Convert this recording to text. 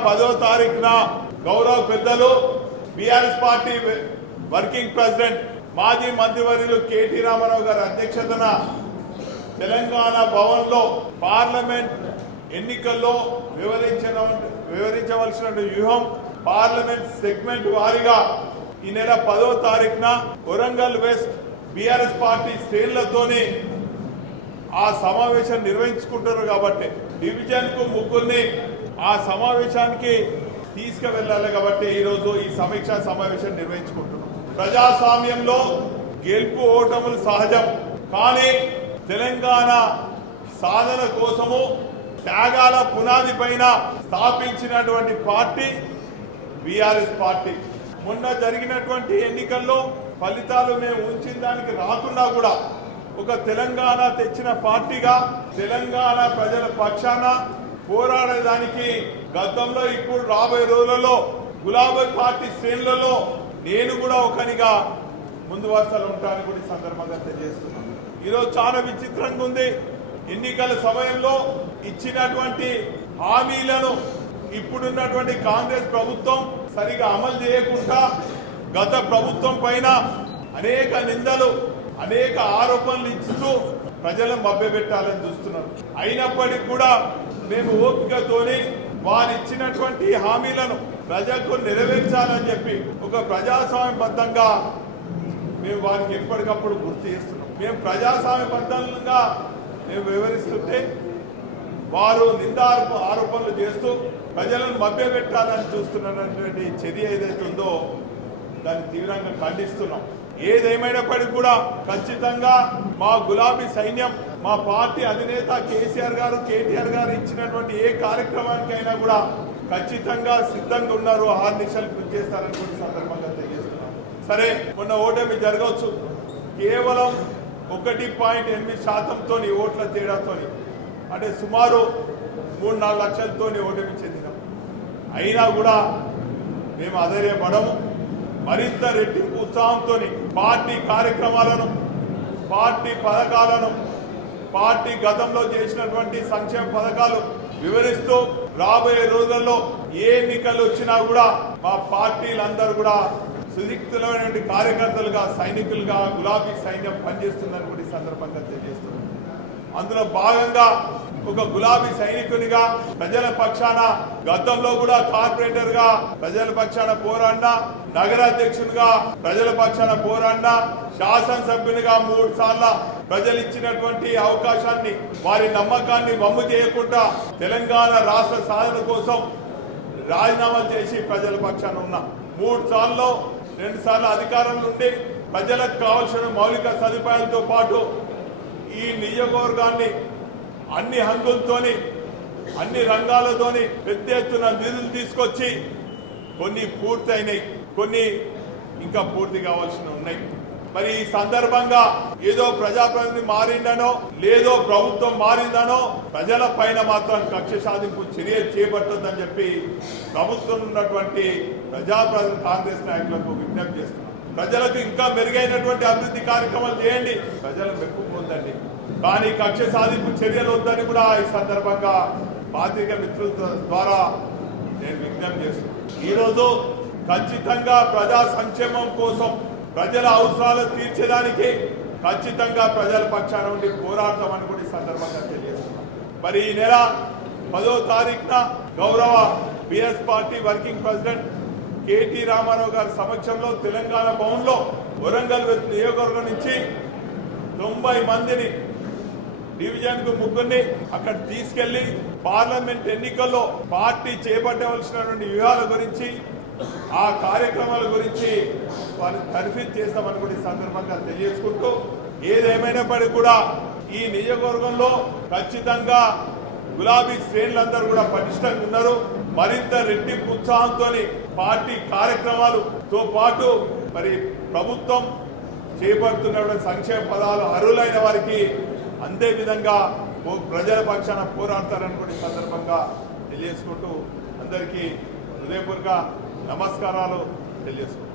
పదో తారీఖున గౌరవ పెద్దలు బీఆర్ఎస్ పార్టీ వర్కింగ్ ప్రెసిడెంట్ మాజీ మంత్రివర్యులు కేటీ రామారావు గారి అధ్యక్షతన తెలంగాణ భవన్లో పార్లమెంట్ ఎన్నికల్లో వివరించిన వివరించవలసిన వ్యూహం పార్లమెంట్ సెగ్మెంట్ వారీగా ఈ నెల పదో తారీఖున వరంగల్ వెస్ట్ బీఆర్ఎస్ పార్టీ శ్రేణులతోనే ఆ సమావేశం నిర్వహించుకుంటారు కాబట్టి డివిజన్కు ముగ్గురిని ఆ సమావేశానికి తీసుకువెళ్ళాలి కాబట్టి ఈరోజు ఈ సమీక్ష సమావేశం నిర్వహించుకుంటున్నాం. ప్రజాస్వామ్యంలో గెలుపు ఓటములు సహజం కానీ తెలంగాణ సాధన కోసము త్యాగాల పునాది పైన స్థాపించినటువంటి పార్టీ బీఆర్ఎస్ పార్టీ. మొన్న జరిగినటువంటి ఎన్నికల్లో ఫలితాలు మేము ఉంచిన దానికి రాకుండా కూడా ఒక తెలంగాణ తెచ్చిన పార్టీగా తెలంగాణ ప్రజల పక్షాన పోరాడేదానికి గతంలో ఇప్పుడు రాబోయే రోజులలో గులాబీ పార్టీ శ్రేణులలో నేను కూడా ఒకనిగా ముందు వరుసలో ఉంటానని కూడా సందర్భంగా తెలియజేస్తున్నాను. ఈరోజు చాలా విచిత్రంగా ఉంది. ఎన్నికల సమయంలో ఇచ్చినటువంటి హామీలను ఇప్పుడున్నటువంటి కాంగ్రెస్ ప్రభుత్వం సరిగా అమలు చేయకుండా గత ప్రభుత్వం పైన అనేక నిందలు అనేక ఆరోపణలు ఇస్తూ ప్రజలను మభ్యపెట్టాలని చూస్తున్నారు అయినప్పటికీ కూడా మేము ఓపికతోని వారు ఇచ్చినటువంటి హామీలను ప్రజలకు నెరవేర్చాలని చెప్పి ఒక ప్రజాస్వామ్యబద్ధంగా మేము వారికి ఎప్పటికప్పుడు గుర్తు చేస్తున్నాం. మేము ప్రజాస్వామ్యబద్ధంగా మేము వివరిస్తుంటే వారు నిందారోప ఆరోపణలు చేస్తూ ప్రజలను మభ్యపెట్టాలని చూస్తున్నటువంటి చర్య ఏదైతే ఉందో దాన్ని తీవ్రంగా ఖండిస్తున్నాం. ఏదేమైనప్పటికీ కూడా ఖచ్చితంగా మా గులాబీ సైన్యం మా పార్టీ అధినేత కేసీఆర్ గారు కేటీఆర్ గారు ఇచ్చినటువంటి ఏ కార్యక్రమానికైనా కూడా ఖచ్చితంగా సిద్ధంగా ఉన్నారు ఆరు నిమిషాలు కృషి చేస్తారని కూడా సందర్భంగా తెలియజేస్తున్నాం. సరే మొన్న ఓటమి జరగవచ్చు. కేవలం ఒకటి పాయింట్ ఎనిమిది శాతంతో ఓట్ల తేడాతో అంటే సుమారు మూడు నాలుగు లక్షలతో ఓటమి చెందినాం. అయినా కూడా మేము అధైర్యపడము. మరింత రెట్టింపు ఉత్సాహంతో పార్టీ కార్యక్రమాలను పార్టీ పథకాలను పార్టీ గతంలో చేసినటువంటి సంక్షేమ పథకాలు వివరిస్తూ రాబోయే రోజుల్లో ఏ ఎన్నికలు వచ్చినా కూడా మా పార్టీలందరూ కూడా సుదిక్తులైనటువంటి కార్యకర్తలుగా సైనికులుగా గులాబీ సైన్యం పనిచేస్తుందని కూడా ఈ సందర్భంగా తెలియజేస్తున్నాం. అందులో భాగంగా ఒక గులాబీ సైనికునిగా ప్రజల పక్షాన గతంలో కూడా కార్పొరేటర్గా ప్రజల పక్షాన పోరాడినా నగర అధ్యక్షునిగా ప్రజల పక్షాన పోరాడినా శాసనసభ్యునిగా మూడు సార్ల ప్రజలు ఇచ్చినటువంటి అవకాశాన్ని వారి నమ్మకాన్ని వమ్ము చేయకుండా తెలంగాణ రాష్ట్ర సాధన కోసం రాజీనామాలు చేసి ప్రజల పక్షాన ఉన్నా మూడు సార్లు రెండు సార్లు అధికారంలో ఉండి ప్రజలకు కావాల్సిన మౌలిక సదుపాయాలతో పాటు ఈ నియోజకవర్గాన్ని అన్ని హంగులతోని అన్ని రంగాలతోని పెద్ద ఎత్తున నిధులు తీసుకొచ్చి కొన్ని పూర్తయినాయి. కొన్ని ఇంకా పూర్తి కావాల్సిన ఉన్నాయి. మరి ఈ సందర్భంగా ఏదో ప్రజాప్రతినిధి మారిందనో లేదో ప్రభుత్వం మారిందనో ప్రజల పైన మాత్రం కక్ష సాధింపు చర్య చేపట్టొద్దని చెప్పి ప్రభుత్వం ఉన్నటువంటి ప్రజాప్రతినిధి కాంగ్రెస్ నాయకులకు విజ్ఞప్తి చేస్తున్నాం. ప్రజలకు ఇంకా మెరుగైనటువంటి అభివృద్ధి కార్యక్రమాలు చేయండి. ప్రజల మెప్పు పొందండి. కానీ కక్ష సాధింపు చర్యలు వద్దని కూడా ఈ సందర్భంగా పాత్రిక మిత్రుల ద్వారా నేను విజ్ఞప్తి చేస్తున్నాను. ఈరోజు ఖచ్చితంగా ప్రజా సంక్షేమం కోసం ప్రజల అవసరాలు తీర్చడానికి ఖచ్చితంగా ప్రజల పక్షాన ఉండి పోరాడతామని కూడా ఈ సందర్భంగా తెలియజేస్తున్నాం మరి ఈ నెల పదో తారీఖున గౌరవ B S party working president K T Rama Rao గారి సమక్షంలో తెలంగాణ భవన్లో వరంగల్ నియోజకవర్గం నుంచి తొంభై మందిని డివిజన్కు ముగ్గురిని అక్కడ తీసుకెళ్ళి పార్లమెంట్ ఎన్నికల్లో పార్టీ చేపట్టవలసినటువంటి వ్యూహాల గురించి ఆ కార్యక్రమాల గురించి వారిని తర్ఫీదు చేస్తామని కూడా ఈ సందర్భంగా తెలియజేసుకుంటూ ఏదేమైనప్పటికీ కూడా ఈ నియోజకవర్గంలో ఖచ్చితంగా గులాబీ శ్రేణులందరూ కూడా పటిష్టంగా ఉన్నారు. మరింత రెట్టింపు ఉత్సాహంతో పార్టీ కార్యక్రమాలతో పాటు మరి ప్రభుత్వం చేపడుతున్నటువంటి సంక్షేమ పదాలు అర్హులైన వారికి అందే విధంగా ప్రజల పక్షాన పోరాడతారనుకునే సందర్భంగా తెలియజేసుకుంటూ అందరికీ హృదయపూర్వక నమస్కారాలు తెలియజేసుకుంటాం